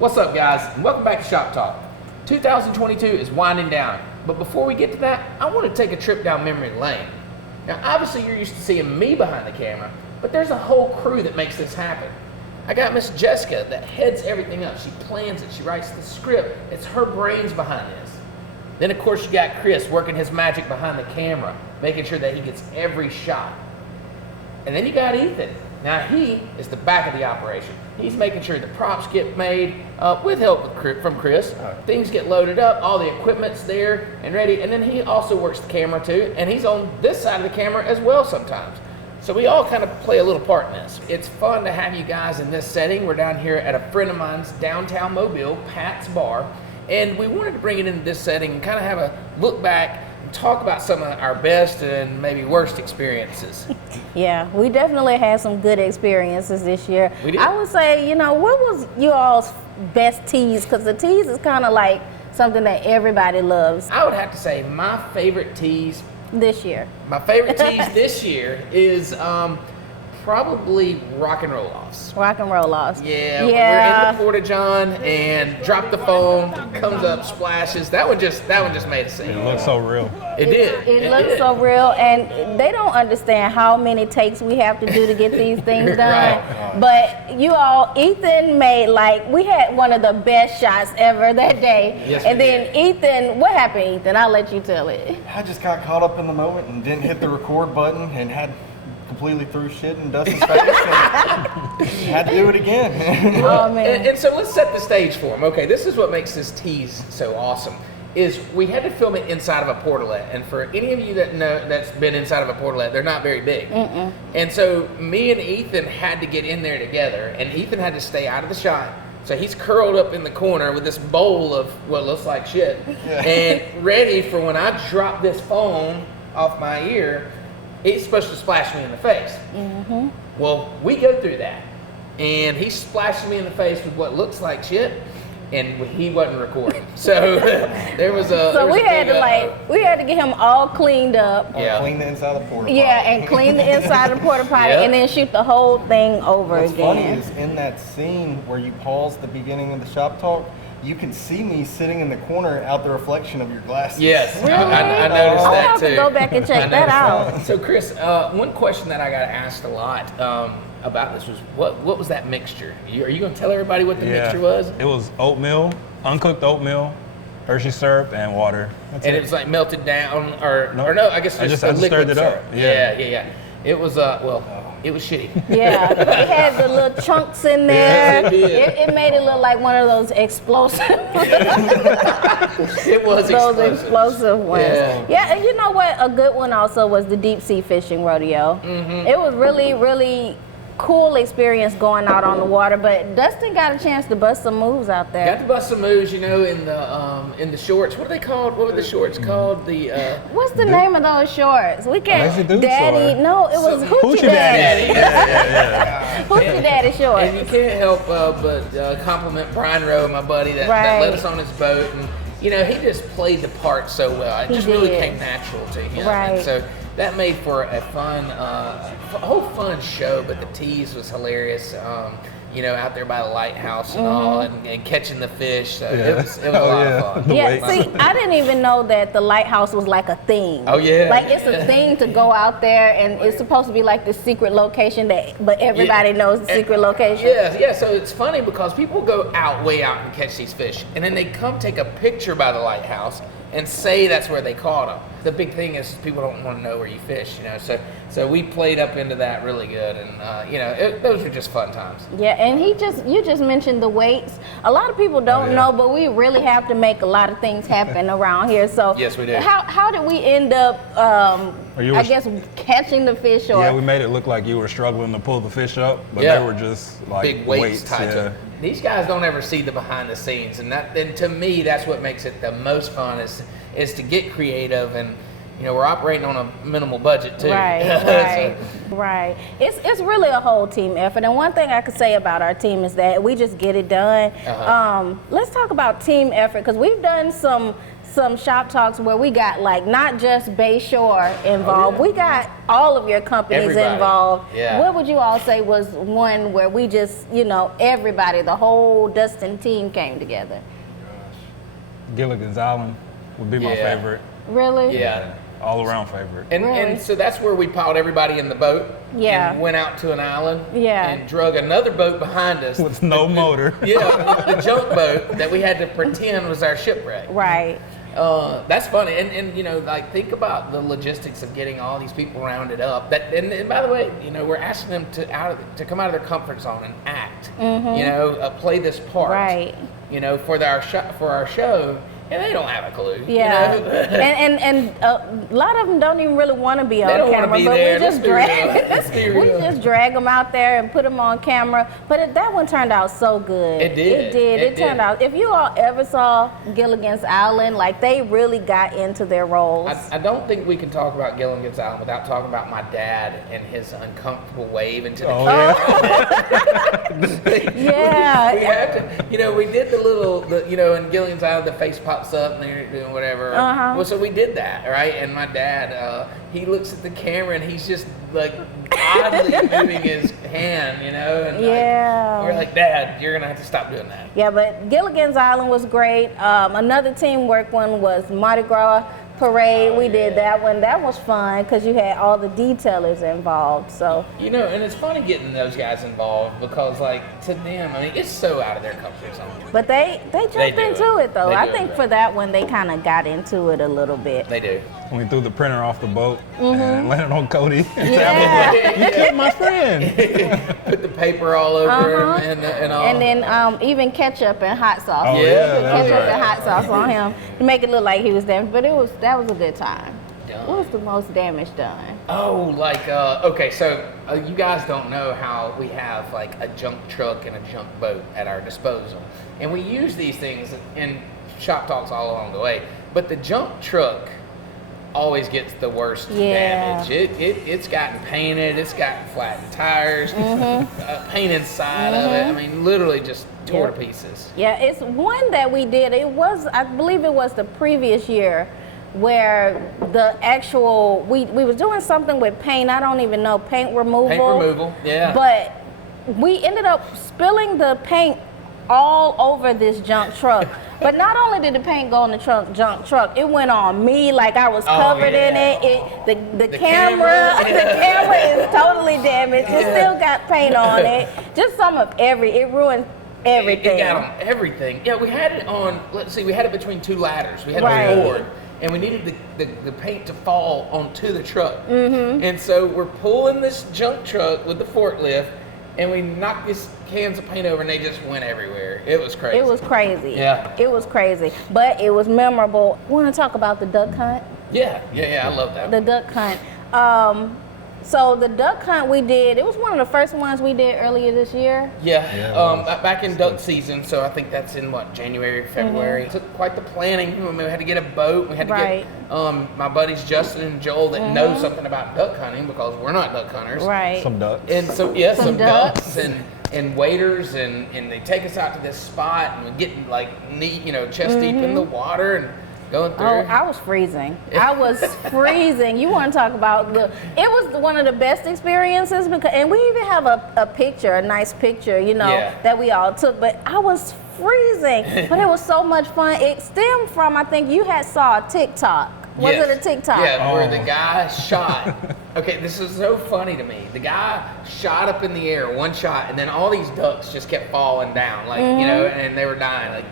What's up, guys, and welcome back to Shop Talk. 2022 is winding down, but before we get to that, I want to take a trip down memory lane. Now, obviously, you're used to seeing me behind the camera, but there's a whole crew that makes this happen. I got Miss Jessica that heads everything up. She plans it, she writes the script. It's her brains behind this. Then, of course, you got Chris working his magic behind the camera, making sure that he gets every shot. And then you got Ethan. Now, he is the back of the operation. He's making sure the props get made with help from Chris. Things get loaded up, all the equipment's there and ready. And then he also works the camera too, and he's on this side of the camera as well sometimes. So we all kind of play a little part in this. It's fun to have you guys in this setting. We're down here at a friend of mine's downtown Mobile, Pat's Bar. And we wanted to bring it into this setting and kind of have a look back and talk about some of our best and maybe worst experiences. Yeah, we definitely had some good experiences this year. We did. I would say, what was you all's best tease? Because the tease is kind of like something that everybody loves I would have to say my favorite tease this year. this year is probably rock and roll offs. Rock and roll offs. Yeah, when we're in the Porta-John and drop the phone, comes up, splashes. That one just made a scene. It looks so real. It did. It looks so real, and they don't understand how many takes we have to do to get these things done. Right. But Ethan made, we had one of the best shots ever that day. Yes, and we then Ethan, what happened, Ethan? I'll let you tell it. I just got caught up in the moment and didn't hit the record button and had completely threw shit in Dustin's face and had to do it again. Oh, man. And so let's set the stage for him. Okay, this is what makes this tease so awesome. Is we had to film it inside of a portalet, and for any of you that know that's been inside of a portalet, they're not very big. Mm-mm. And so me and Ethan had to get in there together, and Ethan had to stay out of the shot. So he's curled up in the corner with this bowl of what looks like shit, and ready for when I drop this phone off my ear, it's supposed to splash me in the face. Mm-hmm. Well, we go through that, and he splashes me in the face with what looks like shit, and he wasn't recording. So there was a. So we had to get him all cleaned up. Yeah. Clean the inside of the porta potty. Yeah, and clean the inside of the porta potty, Yep. and then shoot the whole thing over What's funny again. is in that scene where you pause the beginning of the shop talk, you can see me sitting in the corner out the reflection of your glasses. Yes, Really? I noticed I'll that have too. to go back and check I that noticed out. So Chris, one question that I got asked a lot about this was what was that mixture? Are you going to tell everybody what the mixture was? It was oatmeal, uncooked oatmeal, Hershey syrup, and water. That's And it. it was like melted down, or No. no, I guess I just just the liquid stirred it up. syrup. Yeah. Yeah. It was it was shitty. Yeah, it had the little chunks in there. Yes, it did. It made it look like one of those explosive, It was those explosive. explosive ones. Yeah. Yeah, and you know what? A good one also was the deep sea fishing rodeo. Mm-hmm. It was really, really cool experience going out on the water. But Dustin got a chance to bust some moves out there. Got to bust some moves, in the shorts. What are they called? What were the shorts called? The What's the name of those shorts? We can't. Lazy Dude Daddy, short. no, it was Hoochie Daddy. Hoochie Daddy shorts. And you can't help but compliment Brian Rowe, my buddy, that Right. led us on his boat. And, he just played the part so well. It He just really did. came natural to him. Right. And so that made for a whole fun show, but the tease was hilarious. Out there by the lighthouse and all, and catching the fish. So it was a lot of fun. Yeah, Wait. see, I didn't even know that the lighthouse was like a thing. Oh, yeah. Like it's a thing to go out there, and it's supposed to be like the secret location but everybody knows the secret location. Yeah. So it's funny because people go way out and catch these fish, and then they come take a picture by the lighthouse and say that's where they caught them. The big thing is people don't want to know where you fish, So we played up into that really good, and those were just fun times. Yeah, and you just mentioned the weights. A lot of people don't know, but we really have to make a lot of things happen around here. So Yes, we do. How did we end up? I guess catching the fish, or Yeah, we made it look like you were struggling to pull the fish up, but Yeah. they were just like Big weights tied to yeah. it. These guys don't ever see the behind the scenes, and to me, that's what makes it the most fun is to get creative, and we're operating on a minimal budget too. Right. It's really a whole team effort, and one thing I could say about our team is that we just get it done. Uh-huh. Let's talk about team effort, because we've done some some shop talks where we got like not just Bayshore involved. Oh, yeah. We got all of your companies Everybody. involved. Yeah. What would you all say was one where we just, everybody, the whole Dustin team came together? Gilligan's Island would be my Yeah. favorite. Really? Yeah. All around favorite. And Really? so that's where we piled everybody in the boat. Yeah. And went out to an island. Yeah. And drug another boat behind us. With no motor. Yeah, the junk boat that we had to pretend was our shipwreck. Right. That's funny, and like think about the logistics of getting all these people rounded up. And by the way, we're asking them to come out of their comfort zone and act. Play this part. Right. For our show, and they don't have a clue. Yeah. and a lot of them don't even really want to be on They don't wanna camera, be but there. we just Let's be real. we just drag them out there and put them on camera. But that one turned out so good. It did. It did. It turned out. If you all ever saw Gilligan's Island, like they really got into their roles. I don't think we can talk about Gilligan's Island without talking about my dad and his uncomfortable wave into the Oh, camera. Yeah. We had to, we did the little, in Gilligan's Island, the face pops up and they're doing whatever. Uh-huh. Well, so we did that, right? And my dad, he looks at the camera and he's just like oddly moving his hand, and Yeah. we're like, Dad, you're gonna have to stop doing that. Yeah, but Gilligan's Island was great. Another teamwork one was Mardi Gras Parade. We did that one. That was fun because you had all the detailers involved. So And it's funny getting those guys involved because, like, to them, I mean, it's so out of their comfort zone. but they jumped They do into it. it though. They I do it think great. for that one they kind of got into it a little bit. They do. When we threw the printer off the boat and landed on Cody. Yeah. You killed my friend. Put the paper all over him and all. And then even ketchup and hot sauce. Oh, Yeah, yeah, that was Ketchup right. and hot sauce on him to make it look like he was damaged. But that was a good time. Done. What was the most damage done? Oh, like, okay, so you guys don't know how we have like a junk truck and a junk boat at our disposal. And we use these things in shop talks all along the way. But the junk truck always gets the worst Yeah. damage. It's gotten painted, it's gotten flattened tires, paint inside of it. I mean, literally just tore to pieces. Yeah, it's one that we did. I believe it was the previous year where the actual, we was doing something with paint. I don't even know, paint removal. Paint removal, yeah. But we ended up spilling the paint all over this junk truck. But not only did the paint go in the junk truck, it went on me like I was covered in it. The camera, camera. the camera is totally damaged. It still got paint on it. Just it ruined everything. It got on everything. Yeah, we had it on, let's see, we had it between two ladders. We had Right. a board, and we needed the paint to fall onto the truck. And so we're pulling this junk truck with the forklift, and we knocked these cans of paint over, and they just went everywhere. It was crazy. It was crazy. Yeah. It was crazy. But it was memorable. Want to talk about the duck hunt? Yeah, I love that. The duck hunt. So the duck hunt we did, it was one of the first ones we did earlier this year. Yeah, Yeah, it was. back in duck season, so I think that's in January, February. It took quite the planning. We had to get a boat. We had to Right. get my buddies Justin and Joel that know something about duck hunting because we're not duck hunters. Right. Some ducks. And so some ducks. ducks and waders and they take us out to this spot and we get like knee, chest deep in the water and going through. Oh, I was freezing. I was freezing. You want to talk about it was one of the best experiences and we even have a picture, a nice picture, Yeah. that we all took, but I was freezing, but it was so much fun. It stemmed from, I think you saw a TikTok. Was Yes. it a TikTok? Yeah, where Oh. the guy shot. Okay, this is so funny to me. The guy shot up in the air, one shot, and then all these ducks just kept falling down, like and they were dying. Like,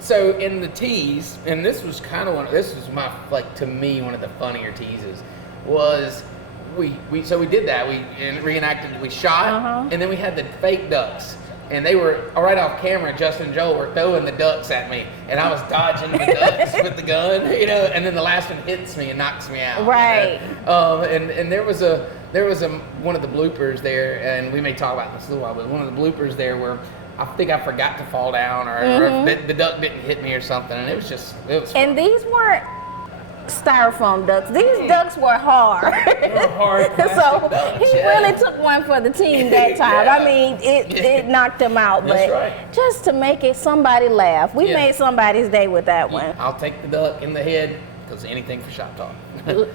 so in the tease, and this was kind of this was my to me one of the funnier teases, was we did that. We reenacted. We shot, and then we had the fake ducks. And they were right off camera. Justin and Joel were throwing the ducks at me, and I was dodging the ducks with the gun, and then the last one hits me and knocks me out. Right. And there was one of the bloopers there, and we may talk about this in a little while, but one of the bloopers there where I think I forgot to fall down, or the duck didn't hit me or something, and it was. And these weren't styrofoam ducks. These ducks were hard. hard So plastic ducks, he yeah. really took one for the team that time. I mean, it knocked him out, That's but right. just to make it somebody laugh, we Yeah. made somebody's day with that one. I'll take the duck in the head because anything for Shop Talk.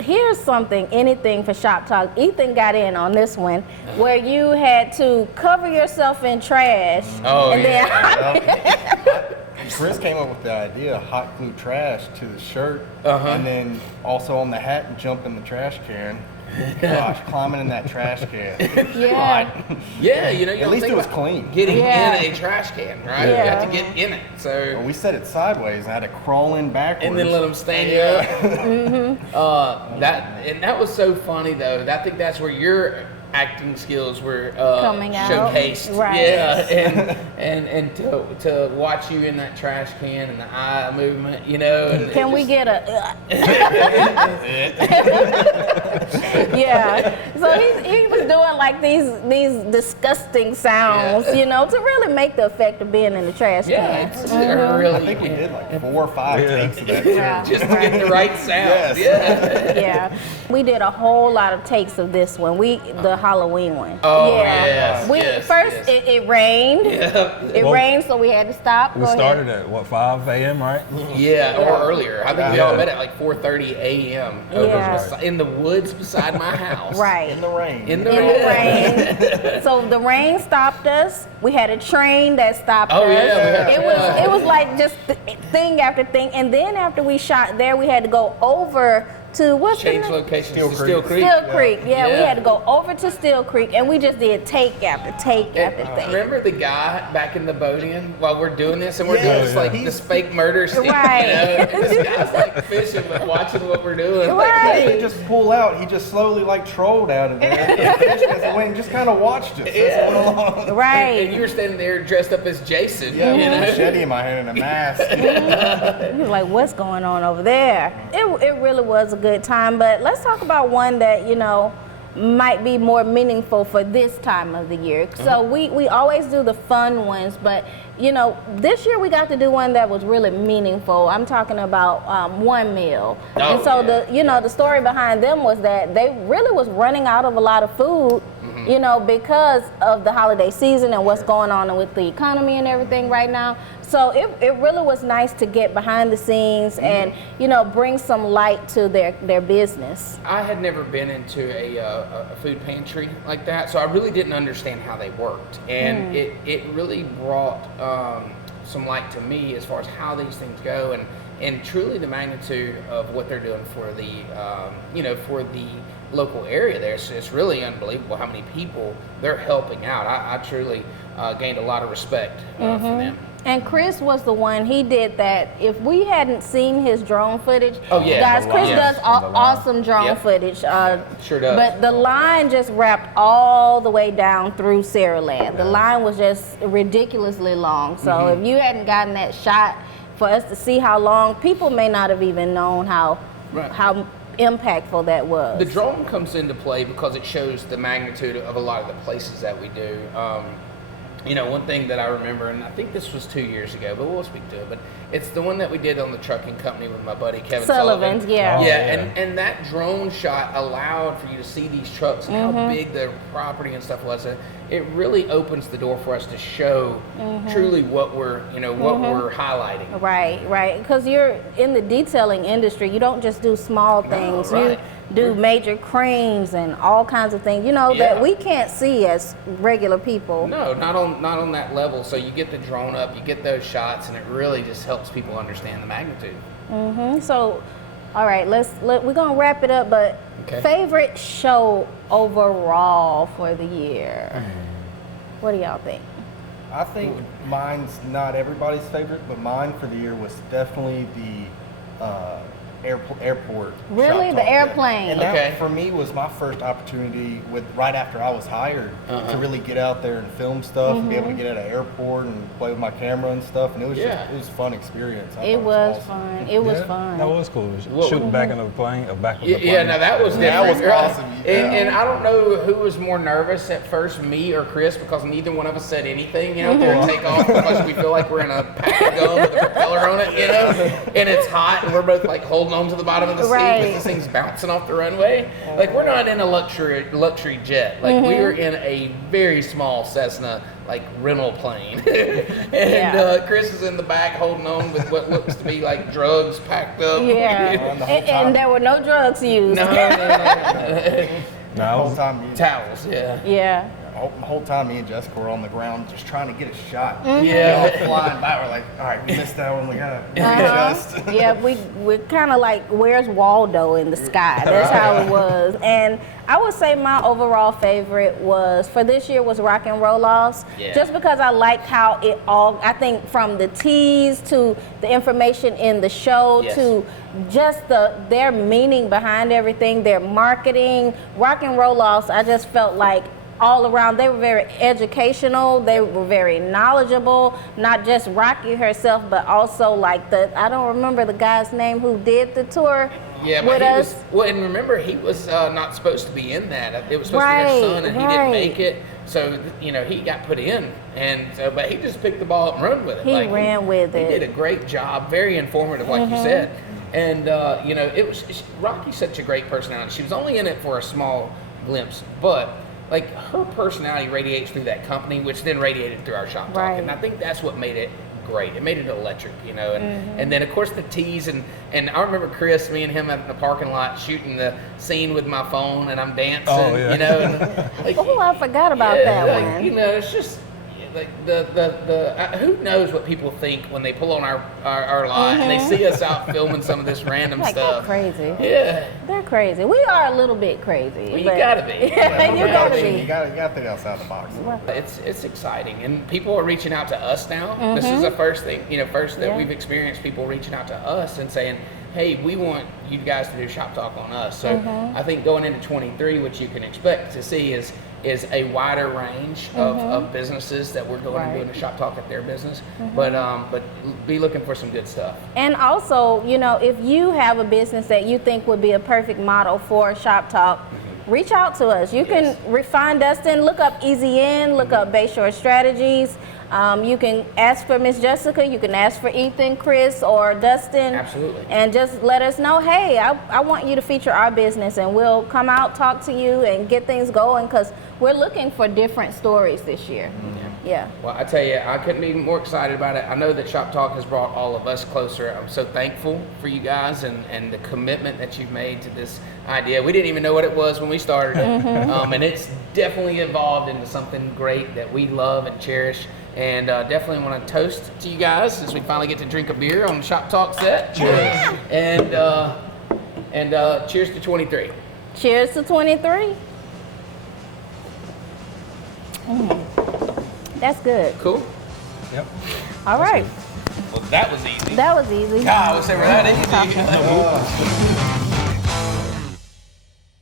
Here's something, anything for Shop Talk. Ethan got in on this one, where you had to cover yourself in trash. Oh, and yeah. Chris came up with the idea of hot glue trash to the shirt, Uh-huh. and then also on the hat and jump in the trash can. Gosh, climbing in that trash can. Yeah. Yeah, you know, you At don't least think it was about clean. getting Yeah. in a trash can, right? Yeah. You have to get in it. Well, So, we set it sideways and I had to crawl in backwards. and then let them stand you up. That was so funny though. I think that's where your acting skills were Coming out. showcased. Right. Yeah, and to watch you in that trash can and the eye movement, you know. And Can we get a? Yeah. So he was doing like these disgusting sounds, Yeah. you know, to really make the effect of being in the trash Yeah, can. it's really. I think we did like 4 or 5 Yeah. takes of that too. Yeah. just to get the right sound. Yes. Yeah. Yeah, we did a whole lot of takes of this one. The Halloween one. Oh, yeah. yes, We yes, first yes. it rained. Yeah. It Well, rained, so we had to stop. We Go ahead. started at what, 5 a.m. right? Yeah, or earlier. I think we all Yeah. met at like 4:30 a.m. Yeah. in the woods beside my house. Right. In the rain. In the In rain. the rain. So the rain stopped us. We had a train that stopped Oh, us. yeah, It was like just thing after thing. And then after we shot there, we had to go over to what's the Change name? locations Steel to Creek. Steel Creek. Steel Creek. Yeah, we Yeah. had to go over to Steel Creek, and we just did take after take after take. Remember the guy back in the boat in while we're doing this and we're Yeah, doing this yeah. like this fake murder scene, Right. you know? And this guy's like fishing but watching what we're doing. Like, Right. He didn't just pull out. He just slowly like trolled out of there. As he went and just kind of watched us. As it went along. Right. And you were standing there dressed up as Jason. Yeah, you with a know? machete in my hand and a mask. He was like, what's going on over there? It really was a good time, but let's talk about one that, you know, might be more meaningful for this time of the year. So we always do the fun ones, but, you know, this year we got to do one that was really meaningful. I'm talking about One Meal. Oh, and so yeah. the story behind them was that they really was running out of a lot of food, you know, because of the holiday season and what's going on with the economy and everything right now. So it really was nice to get behind the scenes and, you know, bring some light to their business. I had never been into a food pantry like that, so I really didn't understand how they worked. And it really brought some light to me as far as how these things go and truly the magnitude of what they're doing for the, you know, for the local area there. So it's really unbelievable how many people they're helping out. I truly gained a lot of respect for them. And Chris was the one, he did that. If we hadn't seen his drone footage, Oh, yeah, guys, the Chris line. does The line. awesome drone Yep. footage. Sure does. But the line just wrapped all the way down through Saraland. The line was just ridiculously long. So Mm-hmm. if you hadn't gotten that shot for us to see how long, people may not have even known how Right. impactful that was. The drone comes into play because it shows the magnitude of a lot of the places that we do. You know, one thing that I remember, and I think this was 2 years ago, but we'll speak to it, but it's the one that we did on the trucking company with my buddy Kevin Sullivan. Sullivan's, yeah. Oh, Yeah, yeah. and that drone shot allowed for you to see these trucks and how big the property and stuff was. It really opens the door for us to show truly what we're, you know, what we're highlighting. Right. Because you're in the detailing industry. You don't just do small things. right. You do major cranes and all kinds of things, you know, that Yeah. we can't see as regular people. No, not on that level. So you get the drone up, you get those shots, and it really just helps people understand the magnitude. So, all right, we're gonna wrap it up. But Okay. favorite show overall for the year? What do y'all think? I think mine's not everybody's favorite, but mine for the year was definitely the airport. Really? Shop The Talk. airplane? And that Okay. for me was my first opportunity right after I was hired to really get out there and film stuff and be able to get at an airport and play with my camera and stuff. And it was Yeah. just it was a fun experience. I It thought was awesome. fun. It was Yeah, fun. That was cool. What- Shooting back in the plane, back of the Yeah, plane. yeah, now that was That different. was awesome, And, yeah. and I don't know who was more nervous at first, me or Chris, because neither one of us said anything, you know, during takeoff because we feel like we're in a pack of gum with a propeller on it, you know, and it's hot and we're both like holding on to the bottom of the seat Right. because this thing's bouncing off the runway. Like we're not in a luxury jet. Like Mm-hmm. we're in a very small Cessna like rental plane, and Yeah. Chris is in the back holding on with what looks to be like drugs packed up. Yeah, And the whole time. and there were no drugs used. No. The No, I whole was, time, Towels. Yeah. Yeah. the whole time, me and Jessica were on the ground just trying to get a shot. Yeah. All flying by, we're like, all right, we missed that one. We gotta Uh-huh. readjust. Yeah, we're kind of like, where's Waldo in the sky? That's how it was. And I would say my overall favorite was for this year was Rock and Roll Offs, Yeah. just because I liked how it all. I think from the tease to the information in the show Yes. to just their meaning behind everything, their marketing, Rock and Roll Offs. I just felt like all around they were very educational, they were very knowledgeable, not just Rocky herself but also like I don't remember the guy's name who did the tour Yeah, with but he us. was, well, and remember, he was not supposed to be in that. It was supposed to be Right, their son, and he didn't right. make it. So, you know, he got put in, and so, but he just picked the ball up and run with it. He ran with He it. Mm-hmm. did a great job, very informative, like you said. And you know, Rocky's such a great personality. She was only in it for a small glimpse, but like her personality radiates through that company, which then radiated through our shop talk, Right. and I think that's what made it great. It made it electric, you know, and then of course the tease and I remember Chris, me and him in the parking lot shooting the scene with my phone and I'm dancing, Oh, yeah. you know, and like, Oh, I forgot about yeah, that like, one. you know, it's just like who knows what people think when they pull on our lot and they see us out filming some of this random Like, they're stuff. crazy. Yeah. They're crazy. We are a little bit crazy. Well, you but- gotta be. Yeah, you gotta You be. gotta think outside the box. It's exciting, and people are reaching out to us now. This is the first thing, you know, first that Mm-hmm. Yeah. we've experienced people reaching out to us and saying, "Hey, we want you guys to do Shop Talk on us." So Mm-hmm. I think going into 23, what you can expect to see is a wider range of businesses that we're going and Right. doing a Shop Talk at their business, but be looking for some good stuff. And also, you know, if you have a business that you think would be a perfect model for Shop Talk, reach out to us. You Yes. can find Dustin, look up Easy In, look up Bayshore Strategies. You can ask for Miss Jessica, you can ask for Ethan, Chris, or Dustin. Absolutely. And just let us know, hey, I want you to feature our business, and we'll come out, talk to you, and get things going, because we're looking for different stories this year. Yeah. Well, I tell you, I couldn't be more excited about it. I know that Shop Talk has brought all of us closer. I'm so thankful for you guys and the commitment that you've made to this idea. We didn't even know what it was when we started it. And it's definitely evolved into something great that we love and cherish. And definitely want to toast to you guys as we finally get to drink a beer on the Shop Talk set. Cheers. And cheers to 23. Cheers to 23. That's good. Cool? yep. All right. Well, that was easy. That was easy. God, I wish they were that easy.